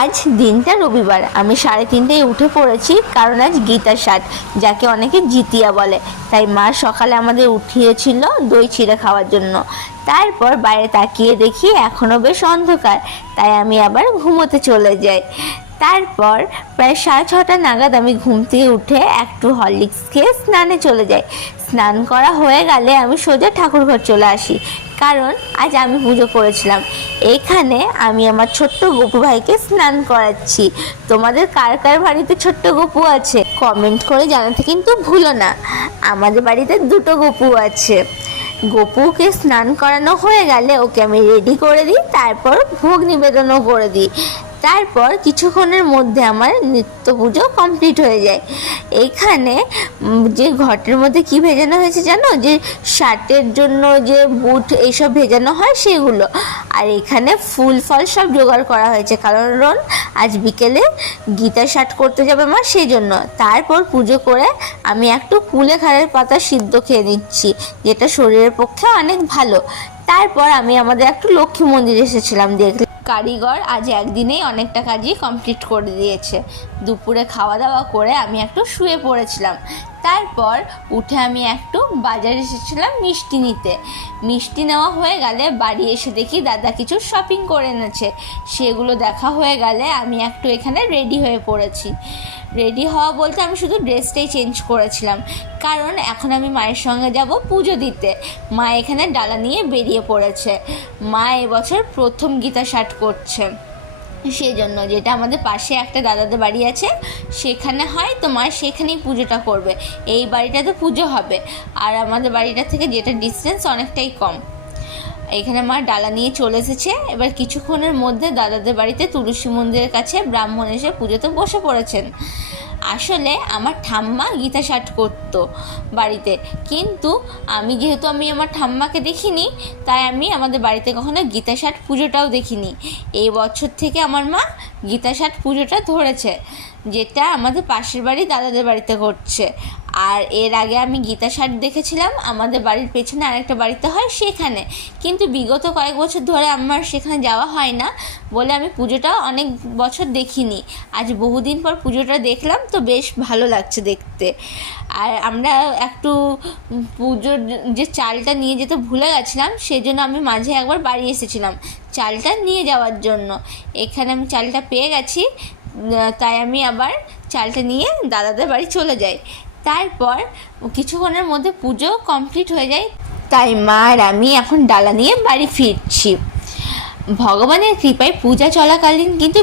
আজ দিনটা রবিবার। আমি 3:30টায় উঠে পড়েছি, কারণ আজ গীতার ষাট, যাকে অনেকে জিতিয়া বলে। তাই মা সকালে আমাদের উঠিয়েছিল দই চিড়ে খাওয়ার জন্য। তারপর বাইরে তাকিয়ে দেখি এখনো বেশ অন্ধকার, তাই আমি আবার ঘুমোতে চলে যাই। তারপর প্রায় 6:30 নাগাদ আমি ঘুম থেকে উঠে একটু হরলিক্স খেয়ে স্নানে চলে যাই। স্নান করা হয়ে গেলে আমি সোজা ঠাকুরঘর চলে আসি, কারণ আজ আমি পুজো করেছিলাম। এখানে আমি আমার ছোট্ট গপু ভাইকে স্নান করাচ্ছি। তোমাদের কার কার বাড়িতে ছোট্ট গপু আছে কমেন্ট করে জানাতে কিন্তু ভুলো না। আমাদের বাড়িতে 2টো গপু আছে। গপুকে স্নান করানো হয়ে গেলে ওকে আমি রেডি করে দিই, তারপর ভোগ নিবেদনও করে দিই। তারপর কিছুক্ষণের মধ্যে আমার নিত্য পুজো কমপ্লিট হয়ে যায়। এইখানে যে ঘটের মধ্যে কি ভেজানো হয়েছে জানো, যে শার্টের জন্য যে বুট এইসব ভেজানো হয় সেগুলো। আর এখানে ফুল ফল সব জোগাড় করা হয়েছে, কারণ আজ বিকেলে গীতা ষাট করতে যাবে মা, সেই জন্য। তারপর পুজো করে আমি একটু কুলেখাড়ার পাতা সিদ্ধ খেয়ে নিচ্ছি, যেটা শরীরের পক্ষে অনেক ভালো। তারপর আমি আমাদের একটু লক্ষ্মী মন্দির এসেছিলাম, দেখলাম কারিগর আজ একদিনেই অনেকটা কাজই কমপ্লিট করে দিয়েছে। দুপুরে খাওয়া দাওয়া করে আমি একটু শুয়ে পড়েছিলাম। তারপর উঠে আমি একটু বাজারে এসেছিলাম মিষ্টি নিতে। মিষ্টি নেওয়া হয়ে গেলে বাড়ি এসে দেখি দাদা কিছু শপিং করে এনেছে। সেগুলো দেখা হয়ে গেলে আমি একটু এখানে রেডি হয়ে পড়েছি। রেডি হওয়া বলতে আমি শুধু ড্রেসটাই চেঞ্জ করেছিলাম, কারণ এখন আমি মায়ের সঙ্গে যাব পুজো দিতে। মা এখানে ডালা নিয়ে বেরিয়ে পড়েছে। মা এবছর প্রথম গীতা ষাট করছে, সেই জন্য। যেটা আমাদের পাশে একটা দাদাদের বাড়ি আছে, সেখানে হয়, তো মা সেখানেই পুজোটা করবে। এই বাড়িটাতে পুজো হবে, আর আমাদের বাড়িটা থেকে যেটা ডিস্টেন্স অনেকটাই কম। এখানে মা ডালা নিয়ে চলে এসেছে। এবার কিছুক্ষণের মধ্যে দাদাদের বাড়িতে তুলসী মন্দিরের কাছে ব্রাহ্মণ এসে পুজোতে বসে পড়েছেন। আসলে আমার ঠাম্মা গীতা ষাট করতো বাড়িতে, কিন্তু যেহেতু আমি আমার ঠাম্মাকে দেখিনি, তাই আমি আমাদের বাড়িতে কখনো গীতা ষাট পুজোটাও দেখিনি। এই বছর থেকে আমার মা গীতা ষাট পুজোটা ধরেছে, যেটা আমাদের পাশের বাড়ি দাদাদের বাড়িতে করছে। আর এর আগে আমি গীতা ষাট দেখেছিলাম আমাদের বাড়ির পেছনে আরেকটা বাড়িতে হয়, সেখানে। কিন্তু বিগত কয়েক বছর ধরে আমার সেখানে যাওয়া হয় না বলে আমি পুজোটা অনেক বছর দেখিনি। আজ বহুদিন পর পুজোটা দেখলাম, তো বেশ ভালো লাগছে দেখতে। আর আমরা একটু পুজোর যে চালটা নিয়ে যেতে ভুলে গেছিলাম, সেই জন্য আমি মাঝে একবার বাড়ি এসেছিলাম চালটা নিয়ে যাওয়ার জন্য। এখানে আমি চালটা পেয়ে গেছি, তাই আমি আবার চালটা নিয়ে দাদাদের বাড়ি চলে যাই। তারপর কিছুক্ষণের মধ্যে পুজো কমপ্লিট হয়ে যায়, তাই মা আর আমি এখন ডালা নিয়ে বাড়ি ফিরছি। ভগবানের কৃপায় পূজা চলাকালীন কিন্তু